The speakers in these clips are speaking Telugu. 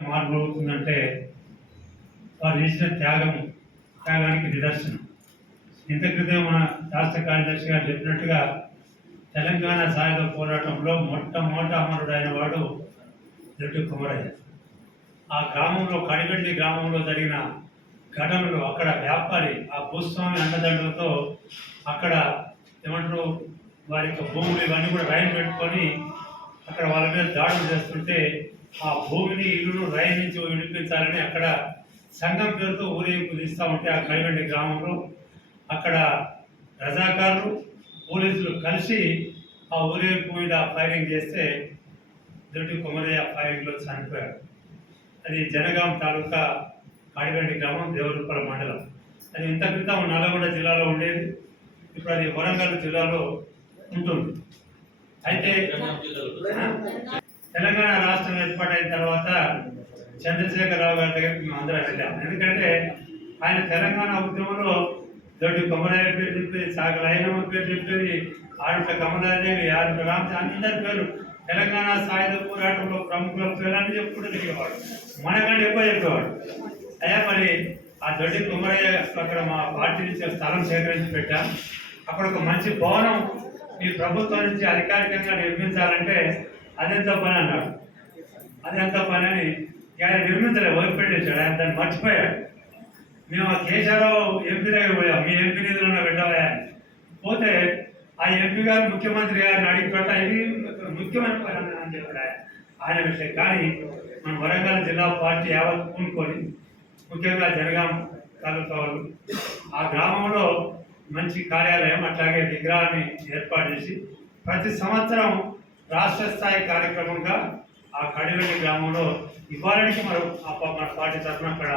మార్పు అవుతుందంటే వారు చేసిన త్యాగం త్యాగానికి నిదర్శనం. ఇంత క్రితం మన రాష్ట్ర కార్యదర్శి గారు చెప్పినట్టుగా తెలంగాణ సాయుధ పోరాటంలో మొట్టమొదట అమరుడైన వాడు రెడ్డి కుమరయ్య. ఆ గ్రామంలో కడిగండి గ్రామంలో జరిగిన ఘటనలు అక్కడ వ్యాపారి ఆ భూస్వామి అండదండలతో అక్కడ ఏమంటారు వారి యొక్క భూములు ఇవన్నీ కూడా రైలు పెట్టుకొని అక్కడ వాళ్ళ మీద దాడులు చేస్తుంటే ఆ భూమిని ఇల్లును రైలు నుంచి విడిపించాలని అక్కడ సంఘం పేరుతో ఊరేగింపు తీస్తూ ఉంటే ఆ కైవండి గ్రామంలో అక్కడ రజాకారులు పోలీసులు కలిసి ఆ ఊరేగింపు మీద ఫైరింగ్ చేస్తే దొడ్డి కుమరయ్య ఫైరింగ్లో చనిపోయాడు. అది జనగాం తాలూకా కాడిగండి గ్రామం దేవరూపల మండలం. అది ఇంత క్రితం నల్గొండ జిల్లాలో ఉండేది. ఇప్పుడు అది వరంగల్ జిల్లాలో ఉంటుంది. అయితే తెలంగాణ రాష్ట్రం ఏర్పాటు అయిన తర్వాత చంద్రశేఖరరావు గారి దగ్గరికి మేము అందరం వెళ్ళాం. ఎందుకంటే ఆయన తెలంగాణ ఉద్యమంలో దొడ్డి కొమరయ్య పేరు చెప్పేది సాగల ఐనమ్మ పేరు చెప్పేది ఆరుట్ల కమలాదేవి ఆరుట్ల రామ్ అందరి పేరు తెలంగాణ సాయుధ పోరాటంలో ప్రముఖుల పేర్లని చెప్పుకుంటూ తిరిగేవాడు. మనకంటే ఎక్కువ చెప్పేవాడు. అయ్యా మరి ఆ దొడ్డి కుమరయ్య అక్కడ మా పార్టీ నుంచి ఒక స్థలం సేకరించి పెట్టాం. అక్కడ ఒక మంచి భవనం మీ ప్రభుత్వం నుంచి అధికారికంగా నిర్మించాలంటే అదెంత పని అన్నాడు. అదెంత పని అని ఆయన నిర్మించలే వదిలిపెట్టేశాడు ఆయన దాన్ని మర్చిపోయాడు మేము ఆ కేశారావు ఎంపీ దగ్గర పోయాం. మీ ఎంపీ నిధులను పెట్టవా అని. పోతే ఆ ఎంపీ గారు ముఖ్యమంత్రి గారిని అడిగి పెట్టా ఇది ముఖ్యమైన పని అని అని చెప్పాడు ఆయన ఆయన విషయం. కానీ మన వరంగల్ జిల్లా పార్టీ యావత్ పూనుకొని ముఖ్యంగా జనగాం తాలూకా వాళ్ళు ఆ గ్రామంలో మంచి కార్యాలయం అట్లాగే విగ్రహాన్ని ఏర్పాటు చేసి ప్రతి సంవత్సరం రాష్ట్ర స్థాయి కార్యక్రమంగా ఆ కడివెల్లి గ్రామంలో ఇవ్వాలని మనం ఆ మన పార్టీ తరఫున అక్కడ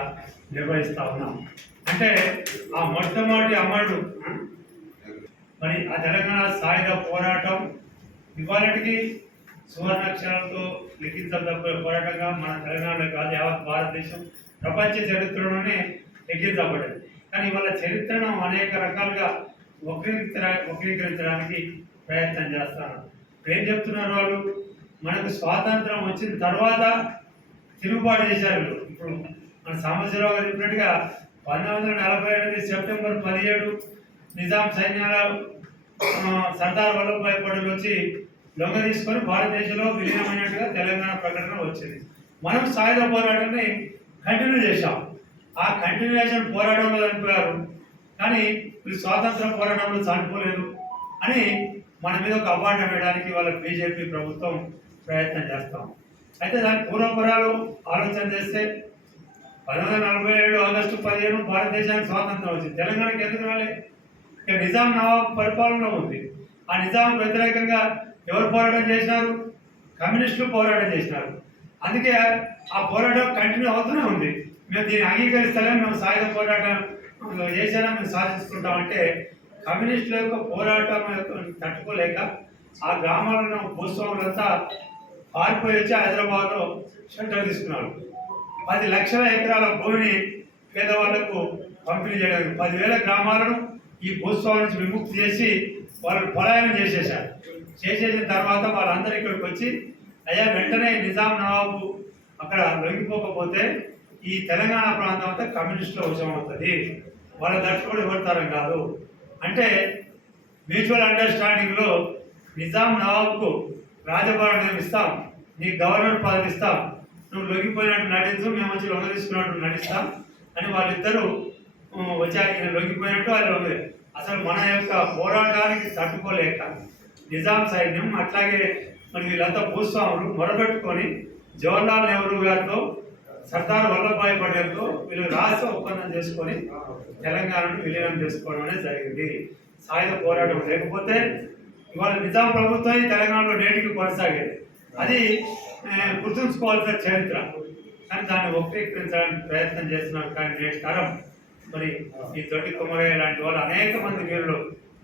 నిర్వహిస్తా ఉన్నాం. అంటే ఆ మొట్టమొదటి అమరుడు మరి ఆ తెలంగాణ సాయుధ పోరాటం ఇవాళకి సువర్ణాక్షరాలతో లిఖించదగ్గ పోరాటంగా మన తెలంగాణలో కాదు యావత్ భారతదేశం ప్రపంచ చరిత్రలోనే లిఖించబడింది కానీ ఇవాళ చరిత్రను అనేక రకాలుగా వక్రీకరించ వక్రీకరించడానికి ప్రయత్నం చేస్తాను ఏం చెప్తున్నారు వాళ్ళు? మనకు స్వాతంత్రం వచ్చిన తర్వాత తిరుగుబాటు చేశారు. ఇప్పుడు మన సాంబశివరావు గారు చెప్పినట్టుగా పంతొమ్మిది వందల నలభై ఎనిమిది సెప్టెంబర్ పదిహేడు నిజాం సైన్యాల సర్దార్ వల్లభాయ్ పటేల్ వచ్చి లొంగ తీసుకొని భారతదేశంలో విలీనమైనట్టుగా తెలంగాణ ప్రకటన వచ్చింది. మనం సాయుధ పోరాటాన్ని కంటిన్యూ చేశాం. ఆ కంటిన్యూషన్ పోరాటంలో చనిపోయారు కానీ వీళ్ళు స్వాతంత్ర పోరాటంలో చనిపోలేదు అని మన మీద ఒక అవార్డు వేయడానికి వాళ్ళ బీజేపీ ప్రభుత్వం ప్రయత్నం చేస్తాం. అయితే దాని పూర్వపురాలు ఆలోచన చేస్తే పంతొమ్మిది వందల నలభై ఏడు ఆగస్టు పదిహేను భారతదేశానికి స్వాతంత్రం వచ్చింది. తెలంగాణకి ఎందుకు రాలేదు ఇక నిజాం నవాబ్ పరిపాలనలో ఉంది. ఆ నిజాం వ్యతిరేకంగా ఎవరు పోరాటం చేసినారు? కమ్యూనిస్టులు పోరాటం చేసినారు. అందుకే ఆ పోరాటం కంటిన్యూ అవుతూనే ఉంది. మేము దీన్ని అంగీకరిస్తలేము మేము సాయుధ పోరాటం చేసినా మేము సాధించుకుంటామంటే కమ్యూనిస్టుల యొక్క పోరాటం తట్టుకోలేక ఆ గ్రామాలను ఉన్న భూస్వాములంతా పారిపోయి వచ్చి హైదరాబాద్లో షెల్టర్ తీసుకున్నారు పది లక్షల ఎకరాల భూమిని పేదవాళ్ళకు పంపిణీ చేయడానికి పదివేల గ్రామాలను ఈ భూస్వామి నుంచి విముక్తి చేసి వాళ్ళు పలాయనం చేసేసారు చేసేసిన తర్వాత వాళ్ళందరూ ఇక్కడికి వచ్చి అయ్యా వెంటనే నిజాం నవాబు అక్కడ లొంగిపోకపోతే ఈ తెలంగాణ ప్రాంతం అంతా కమ్యూనిస్టులో అవుతుంది. వాళ్ళ దర్శకుడు ఎవరితరం కాదు. అంటే మ్యూచువల్ అండర్స్టాండింగ్లో నిజాం నవాబ్కు రాజభవనం ఇస్తాం. నీకు గవర్నర్ పదవి ఇస్తాం. నువ్వు లొంగిపోయినట్టు నటించు మేము వచ్చి లొంగ తీసుకున్నట్టు నటిస్తాం అని వాళ్ళిద్దరూ ఆ, వచ్చాక ఈయన లొంగిపోయినట్టు ఆయన లొంగ అసలు మన యొక్క పోరాటానికి తట్టుకోలేక నిజాం సైన్యం అట్లాగే మరి వీళ్ళంతా భూస్వాములు మొరబెట్టుకొని జవహర్లాల్ నెహ్రూ గారితో సర్దార్ వల్లభాయ్ పటేల్తో వీళ్ళు రాష్ట్ర ఒప్పందం చేసుకొని తెలంగాణను విలీనం చేసుకోవడం అనేది జరిగింది. సాయుధ పోరాటం లేకపోతే ఇవాళ నిజాం ప్రభుత్వం ఈ తెలంగాణలో నేటికి కొనసాగేది. అది గుర్తుంచుకోవాల్సిన చరిత్ర. కానీ దాన్ని వక్రీకరించడానికి ప్రయత్నం చేస్తున్నారు కానీ నేటి తరం. మరి ఈ దొడ్డి కుమరయ్య లాంటి వాళ్ళు అనేక మంది వీరులు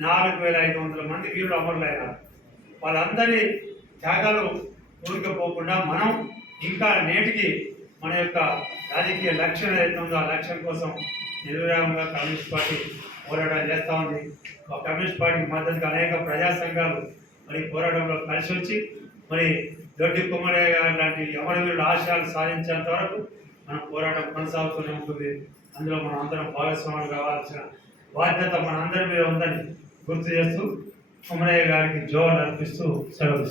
నాలుగు వేల ఐదు వందల మంది వీరులు అమరులైనారు. వాళ్ళందరి త్యాగాలు ఊరికపోకుండా మనం ఇంకా నేటికి మన యొక్క రాజకీయ లక్ష్యం ఏదైతే ఉందో ఆ లక్ష్యం కోసం నిర్విరామంగా కమ్యూనిస్ట్ పార్టీ పోరాటం చేస్తూ ఉంది. కమ్యూనిస్ట్ పార్టీకి మద్దతుగా అనేక ప్రజా సంఘాలు మరి పోరాటంలో కలిసి వచ్చి మరి దొడ్డి కుమ్మరయ్య గారు లాంటి అమరవీరుల ఆశయాలు సాధించేంత వరకు మన పోరాటం కొనసాగుతూనే ఉంటుంది. అందులో మనం అందరం భాగస్వాములు కావాల్సిన బాధ్యత మన అందరి మీద ఉందని గుర్తు చేస్తూ కుమ్మరయ్య గారికి జోలు అర్పిస్తూ సెలవు